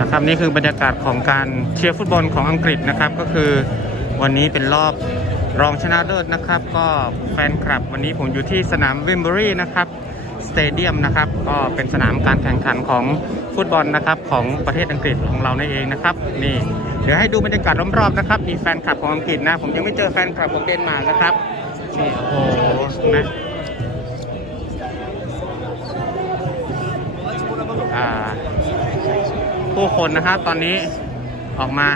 นะครับนี่คือบรรยากาศของการเชียร์ฟุตบอลของอังกฤษนะครับ ก็คือวันนี้เป็นรอบรองชนะเลิศนะครับ ก็แฟนคลับวันนี้ผมอยู่ที่สนามวิมเบอรี่นะครับสเตเดียมนะครับ ก็เป็นสนามการแข่งขันของฟุตบอลนะครับ ของประเทศอังกฤษของเรานั่นเองนะครับ นี่ เดี๋ยวให้ดูบรรยากาศรอบๆนะครับ มีแฟนคลับของอังกฤษนะ ผมยังไม่เจอแฟนคลับของเดนมาร์กนะครับนี่โอ้โหนะ ผู้คนนะครับ ตอนนี้ออกมา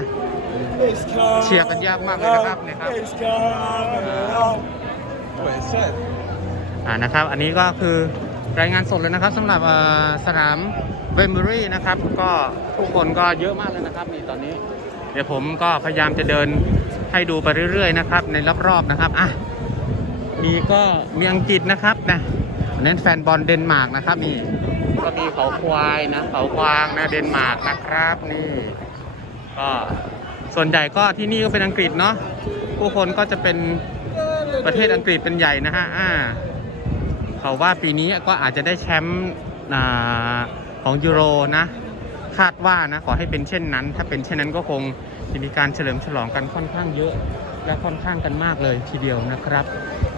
เชียร์กันยากมากเลยนะครับเนี่ยครับอ่านะครับ อันนี้ก็คือรายงานสดเลยนะครับสำหรับเอ่อสนามเบมเบอรี่นะครับ ก็ผู้คนก็เยอะมากเลยนะครับนี่ตอนนี้ เดี๋ยวผมก็พยายามจะเดินให้ดูไปเรื่อยๆนะครับ ในรอบๆนะครับอะมีก็มีอังกฤษนะครับนะเน้นแฟนบอลเดนมาร์กนะครับนี่ ก็มีเขาควายนะเขากวางนะเดนมาร์กนะครับนี่ก็ส่วนใหญ่ก็ที่นี่ก็เป็นอังกฤษเนาะผู้คนก็จะเป็นประเทศอังกฤษเป็นใหญ่นะฮะอ่าเขาว่าปีนี้ก็อาจจะได้แชมป์ของยูโรนะ คาดว่านะขอให้เป็นเช่นนั้น ถ้าเป็นเช่นนั้นก็คงจะมีการเฉลิมฉลองกันค่อนข้างเยอะ และค่อนข้างกันมากเลยทีเดียวนะครับ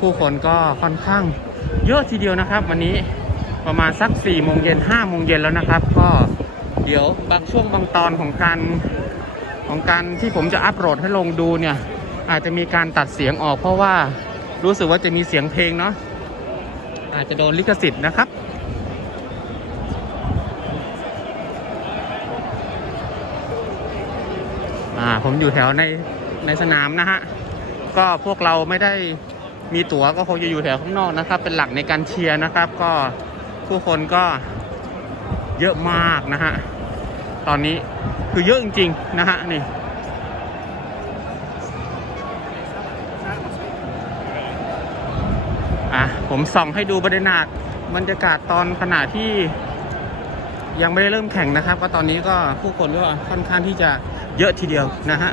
ผู้คนก็ค่อนข้างเยอะทีเดียวนะครับ วันนี้ ประมาณสัก4ี่โมงเย็นห้าโมงเย็นแล้วนะครับ ก็เดี๋ยวบางช่วงบางตอนของการของการที่ผมจะอัปโหลดให้ลงดูเนี่ย อาจจะมีการตัดเสียงออก เพราะว่ารู้สึกว่าจะมีเสียงเพลงเนาะอาจจะโดนลิขสิทธิ์นะครับอ่าผมอยู่แถวในในสนามนะฮะก็พวกเราไม่ได้มีตั๋วก็คงจะอยู่แถวข้างนอกนะครับ เป็นหลักในการเชียร์นะครับ ก็ ผู้คนก็เยอะมากนะฮะ ตอนนี้คือเยอะจริงๆนะฮะนี่อะผมส่องให้ดูบรรยากาศบรรยากาศตอนขณะที่ยังไม่ได้เริ่มแข่งนะครับ ก็ตอนนี้ก็ผู้คนก็ค่อนข้างที่จะเยอะทีเดียวนะฮะ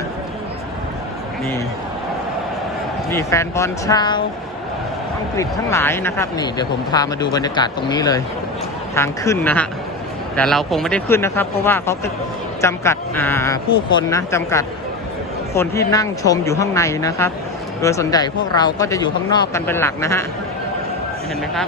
นี่ นี่แฟนบอลชาว อังกฤษทั้งหลายนะครับนี่เดี๋ยวผมพามาดูบรรยากาศตรงนี้เลย ทางขึ้นนะฮะแต่เราคงไม่ได้ขึ้นนะครับ เพราะว่าเขาจำกัดผู้คนนะจำกัดคนที่นั่งชมอยู่ข้างในนะครับ โดยส่วนใหญ่พวกเราก็จะอยู่ข้างนอกกันเป็นหลักนะฮะเห็นไหมครับ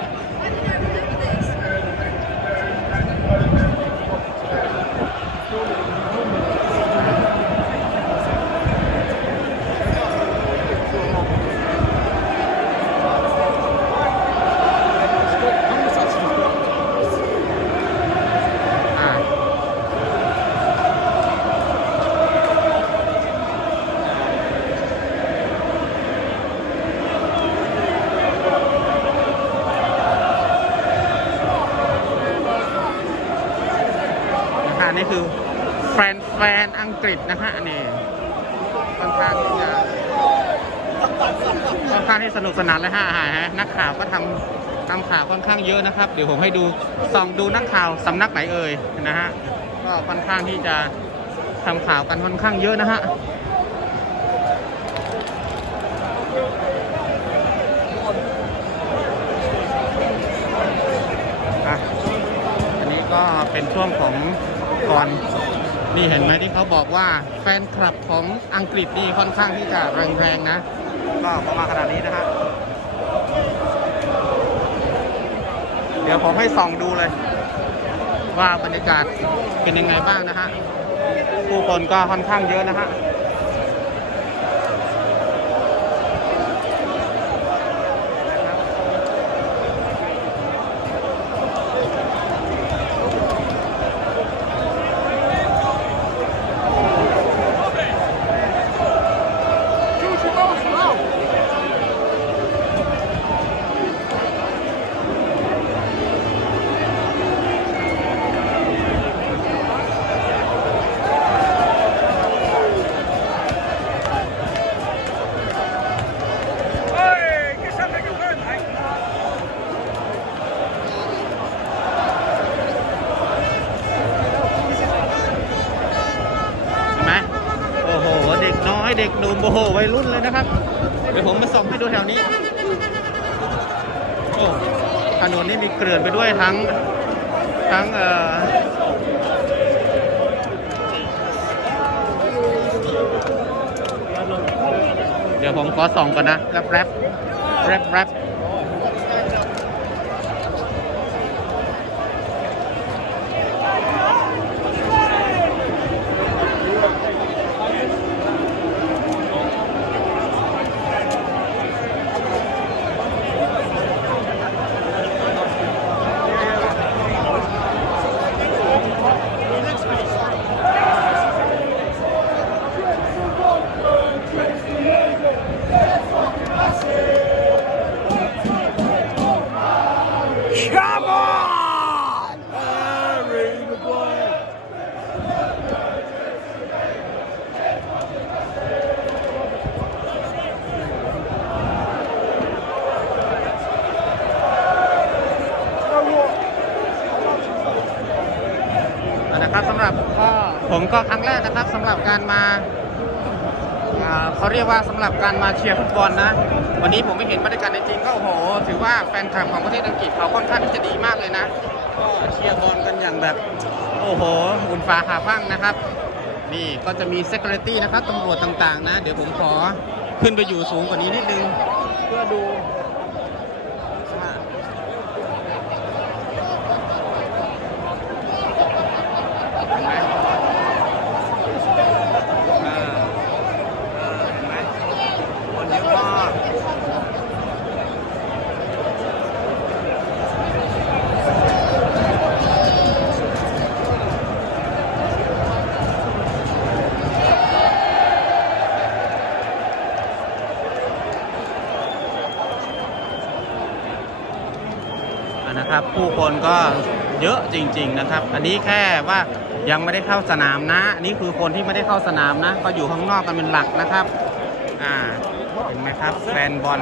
นี่คือแฟนแฟนอังกฤษนะฮะนี่ค่อนข้างที่จะค่อนข้างที่สนุกสนานเลยฮะฮะนักข่าวก็ทำทำข่าวค่อนข้างเยอะนะครับ เดี๋ยวผมให้ดูส่องดูนักข่าวสำนักไหนเอ่ยนะฮะก็ค่อนข้างที่จะทำข่าวกันค่อนข้างเยอะนะฮะอะอันนี้ก็เป็นช่วงของ ก่อนนี่เห็นไหมที่เขาบอกว่าแฟนคลับของอังกฤษนี่ค่อนข้างที่จะแรงๆนะ ก็ประมาณขนาดนี้นะฮะ เดี๋ยวผมให้ส่องดูเลย ว่าบรรยากาศเป็นยังไงบ้างนะฮะ ผู้คนก็ค่อนข้างเยอะนะฮะ เด็กหนุ่มโอ้โหวัยรุ่นเลยนะครับ เดี๋ยวผมมาส่องให้ดูแถวนี้โอ้ถนนนี่มีเกลื่อนไปด้วยทั้งทั้งเออเดี๋ยวผมขอส่องก่อนนะแรปแรปแรปแรป ผมก็ครั้งแรกนะครับสำหรับการมาอ่าเขาเรียกว่าสำหรับการมาเชียร์ฟุตบอลนะ วันนี้ผมไม่เห็นบรรยากาศในจริงก็โอ้โห ถือว่าแฟนคลับของประเทศอังกฤษเขาค่อนข้างที่จะดีมากเลยนะ ก็เชียร์บอลกันอย่างแบบ โอ้โหอุ่นฟ้าหาฟั่งนะครับ นี่ก็จะมี Security นะครับตำรวจต่างๆ นะ เดี๋ยวผมขอขึ้นไปอยู่สูงกว่านี้นิดนึง เพื่อดูอ่าเห็นไหมอ่าอ่าเห็นไหมคนเยอะมาก อะ นะครับ ผู้คนก็เยอะจริง ๆนะครับ อันนี้แค่ว่ายังไม่ได้เข้าสนามนะอันนี่คือคนที่ไม่ได้เข้าสนามนะ ก็อยู่ข้างนอกกันเป็นหลักนะครับ อ่าเห็นไหมครับแฟนบอล